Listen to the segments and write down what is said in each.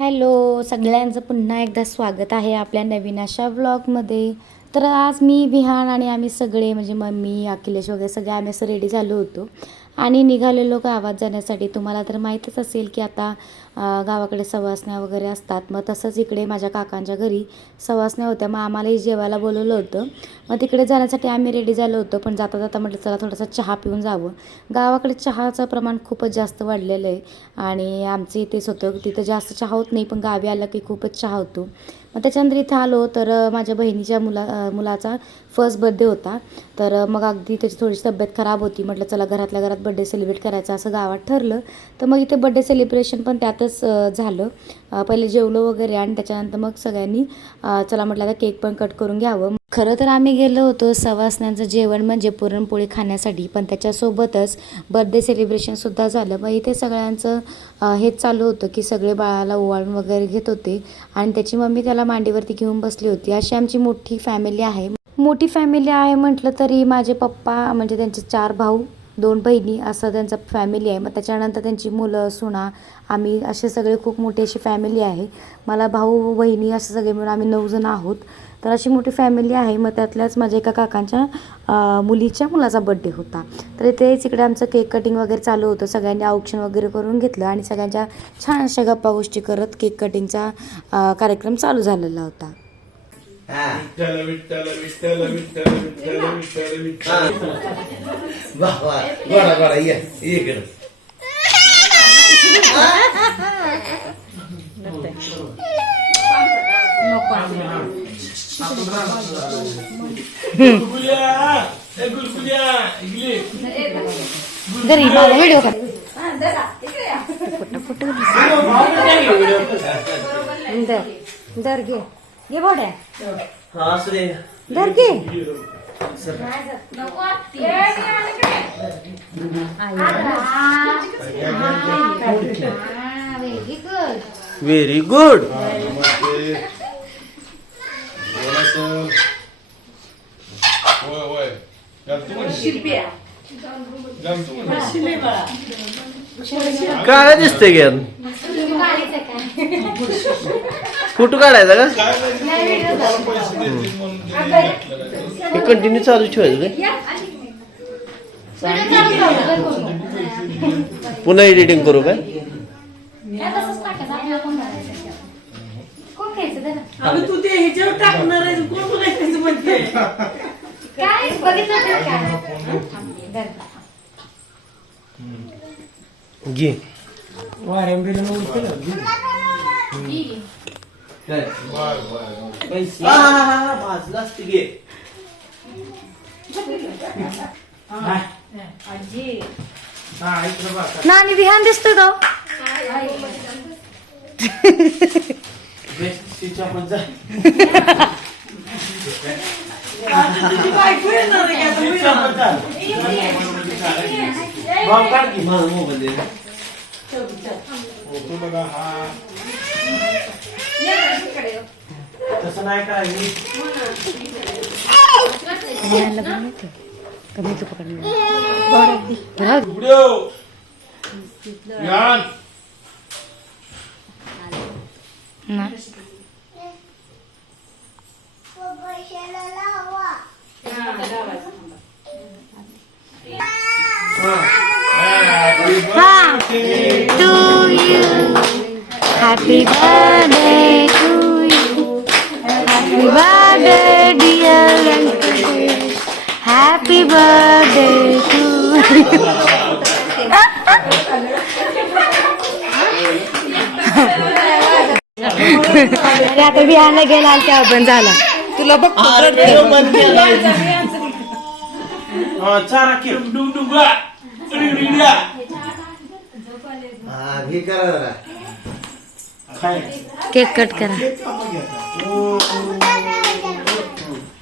Hello सगळ्यांचं पुन्हा एकदा स्वागत आहे आपल्या नवीन अशा व्लॉगमध्ये तर आज मी विहान आणि आम्ही सगळे म्हणजे मम्मी अखिलेश वगैरे सगळे आम्ही असं रेडी झालो होतो. आणि निघालेलो गावात जाण्यासाठी तुम्हाला तर माहीतच असेल की आता गावाकडे सवासण्या वगैरे असतात. मग तसंच इकडे माझ्या काकांच्या घरी सवासण्या होत्या. मग आम्हालाही जेवायला बोलवलं होतं. मग तिकडे जाण्यासाठी आम्ही रेडी झालो होतो. पण जाता जाता म्हटलं चला थोडासा चहा पिऊन जावं. गावाकडे चहाचं प्रमाण खूपच जास्त वाढलेलं आहे. आणि आमचं इथेच होतं तिथं जास्त चहा होत नाही पण गावी आलं की खूपच चहा होतो. मग त्याच्यानंतर इथं आलो तर माझ्या बहिणीच्या मुला मुलाचा फर्स्ट बड्डे होता. तर मग अगदी त्याची थोडीशी तब्येत खराब होती. म्हटलं चला घरातल्या घरात बड्डे सेलिब्रेट करायचा. असं गावात ठरलं. तर मग इथे बड्डे सेलिब्रेशन पण त्यातच झालं. पहिले जेवलो वगैरे आणि त्याच्यानंतर मग सगळ्यांनी चला म्हटलं आता केक पण कट करून घ्यावं. खरं तर आम्ही गेलो होतो सवासण्यांचं जेवण म्हणजे पुरणपोळी खाण्यासाठी पण त्याच्यासोबतच बर्थडे सेलिब्रेशनसुद्धा झालं. मग इथे सगळ्यांचं हेच चालू होतं की सगळे बाळाला ओवाळून वगैरे घेत होते आणि त्याची मम्मी त्याला मांडीवरती घेऊन बसली होती. अशी आमची मोठी फॅमिली आहे. मोठी फॅमिली आहे म्हटलं तरी माझे पप्पा म्हणजे त्यांचे चार भाऊ दोन बहिणी असं त्यांचं फॅमिली आहे. मग त्याच्यानंतर त्यांची मुलं सुना आम्ही असे सगळे खूप मोठी अशी फॅमिली आहे. मला भाऊ बहिणी असे सगळे मिळून आम्ही नऊ जण आहोत. तर अशी मोठी फॅमिली आहे. मग त्यातल्याच माझ्या एका काकांच्या मुलीच्या मुलाचा बड्डे होता. तर तेच इकडे आमचं केक कटिंग वगैरे चालू होतं. सगळ्यांनी औक्षण वगैरे करून घेतलं आणि सगळ्यांच्या छान अशा गप्पा गोष्टी करत केक कटिंगचा कार्यक्रम चालू झालेला होता. विठ्ठल विठ्ठल विठ्ठल विठ्ठल विठ्ठल विठ्ठल विठ्ठल वा वा गोडा गोडा ये ये इकडं गुलगुल्या ए गुलगुल्या इगली घरी माझा व्हिडिओ कर दर दर घे घे बोड्या हा असू दे. दर घे व्हेरी गुड होय होय म्हणजे काय दिसतंय गेन फोटो काढायचा का. हे कंटिन्यू चालू ठेवायचं काय पुन्हा एडिटिंग करू काय? अगं तू ते ह्याच्यावर टाकणार आहे कोण बघायचं म्हणते? काय? बघितलं घे. का बायको येणार आहे का? आता मी? फोटो बघा हा. तसं नाही काय कमी तू पकडणार you. Happy birthday. Happy birthday, dear. Venkatesh. Happy birthday to you. अरे आता गेला त्या पण झाला. तुला बघ हा केक कट करा.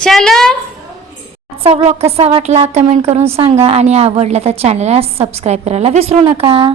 चलो. आजचा ब्लॉग कसा वाटला कमेंट करून सांगा आणि आवडला तर चॅनलला सबस्क्राईब करायला विसरू नका.